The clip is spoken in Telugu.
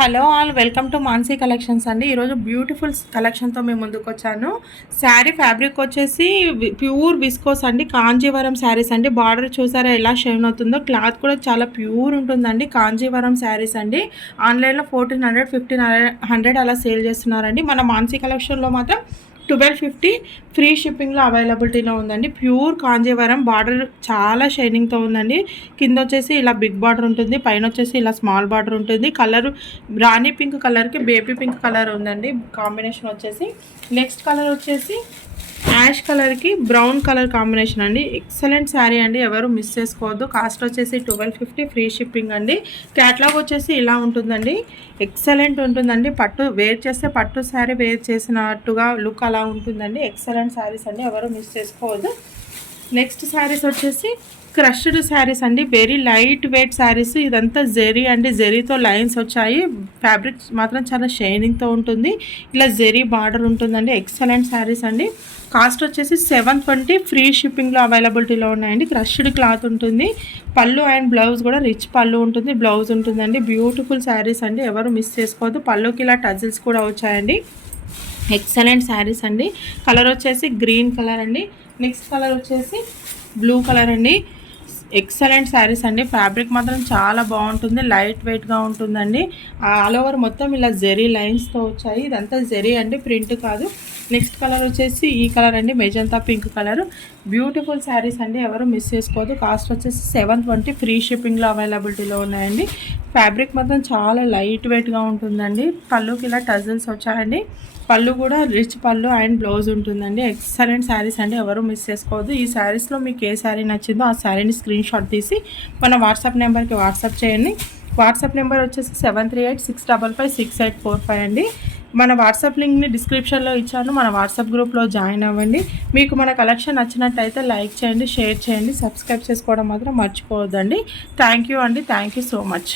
Hello all, welcome to Mansi collections అండి. ఈరోజు బ్యూటిఫుల్ కలెక్షన్తో మేము ముందుకు వచ్చాను. శారీ ఫ్యాబ్రిక్ వచ్చేసి ప్యూర్ విస్కోస్ అండి, కాంజీవరం శారీస్ అండి. బార్డర్ చూసారా ఎలా షైన్ అవుతుందో, క్లాత్ కూడా చాలా ప్యూర్ ఉంటుందండి. కాంజీవరం శారీస్ అండి. ఆన్లైన్లో 1400 1500 అలా సేల్ చేస్తున్నారండి. మన మాన్సీ కలెక్షన్లో మాత్రం 1250 ఫ్రీ షిప్పింగ్లో అవైలబిలిటీలో ఉందండి. ప్యూర్ కాంజీవరం, బార్డర్ చాలా షైనింగ్తో ఉందండి. కింద వచ్చేసి ఇలా బిగ్ బార్డర్ ఉంటుంది, పైన వచ్చేసి ఇలా స్మాల్ బార్డర్ ఉంటుంది. కలర్ రాణి పింక్ కలర్కి బేబీ పింక్ కలర్ ఉందండి కాంబినేషన్ వచ్చేసి. నెక్స్ట్ కలర్ వచ్చేసి యాష్ కలర్కి బ్రౌన్ కలర్ కాంబినేషన్ అండి. ఎక్సలెంట్ శారీ అండి, ఎవరు మిస్ చేసుకోవద్దు. కాస్ట్ వచ్చేసి 1250 ఫ్రీ షిప్పింగ్ అండి. క్యాట్లాగ్ వచ్చేసి ఇలా ఉంటుందండి, ఎక్సలెంట్ ఉంటుందండి. పట్టు వేర్ చేస్తే పట్టు శారీ వేర్ చేసినట్టుగా లుక్ అలా ఉంటుందండి. ఎక్సలెంట్ శారీస్ అండి, ఎవరు మిస్ చేసుకోవద్దు. నెక్స్ట్ శారీస్ వచ్చేసి క్రష్డ్ శారీస్ అండి, వెరీ లైట్ వెయిట్ శారీస్. ఇదంతా జెరీ అండి, జెరీతో లైన్స్ వచ్చాయి. ఫ్యాబ్రిక్ మాత్రం చాలా షైనింగ్తో ఉంటుంది. ఇలా జెరీ బార్డర్ ఉంటుందండి. ఎక్సలెంట్ శారీస్ అండి. కాస్ట్ వచ్చేసి 720 ఫ్రీ షిప్పింగ్లో అవైలబిలిటీలో ఉన్నాయండి. క్రష్డ్ క్లాత్ ఉంటుంది. పళ్ళు అండ్ బ్లౌజ్ కూడా రిచ్ పళ్ళు ఉంటుంది, బ్లౌజ్ ఉంటుందండి. బ్యూటిఫుల్ శారీస్ అండి, ఎవరు మిస్ చేసుకోవద్దు. పళ్ళుకి ఇలా టజిల్స్ కూడా వచ్చాయండి. ఎక్సలెంట్ శారీస్ అండి. కలర్ వచ్చేసి గ్రీన్ కలర్ అండి. నెక్స్ట్ కలర్ వచ్చేసి బ్లూ కలర్ అండి. ఎక్సలెంట్ శారీస్ అండి. ఫ్యాబ్రిక్ మాత్రం చాలా బాగుంటుంది, లైట్ వెయిట్గా ఉంటుందండి. ఆల్ ఓవర్ మొత్తం ఇలా జెరీ లైన్స్తో వచ్చాయి. ఇదంతా జెరీ అండి, ప్రింట్ కాదు. నెక్స్ట్ కలర్ వచ్చేసి ఈ కలర్ అండి, magenta pink colour. Beautiful saris అండి, ఎవరు మిస్ చేసుకోవద్దు. కాస్ట్ వచ్చేసి 720 ఫ్రీ షిప్పింగ్లో అవైలబిలిటీలో ఉన్నాయండి. ఫ్యాబ్రిక్ మాత్రం చాలా లైట్ వెయిట్గా ఉంటుందండి. పళ్ళుకి ఇలా టజిల్స్ వచ్చాయండి. పళ్ళు కూడా రిచ్ పళ్ళు అండ్ బ్లౌజ్ ఉంటుందండి. ఎక్సలెంట్ శారీస్ అండి, ఎవరు మిస్ చేసుకోవద్దు. ఈ శారీస్లో మీకు ఏ శారీ నచ్చిందో ఆ శారీని స్క్రీన్ షాట్ తీసి మన వాట్సాప్ నెంబర్కి వాట్సాప్ చేయండి. వాట్సాప్ నెంబర్ వచ్చేసి 7386556845 అండి. మన వాట్సాప్ లింక్ని డిస్క్రిప్షన్లో ఇచ్చాను, మన వాట్సాప్ గ్రూప్లో జాయిన్ అవ్వండి. మీకు మన కలెక్షన్ నచ్చినట్టయితే లైక్ చేయండి, షేర్ చేయండి, సబ్స్క్రైబ్ చేసుకోవడం మాత్రం మర్చిపోవద్దండి. థ్యాంక్ యూ అండి, థ్యాంక్ యూ సో మచ్.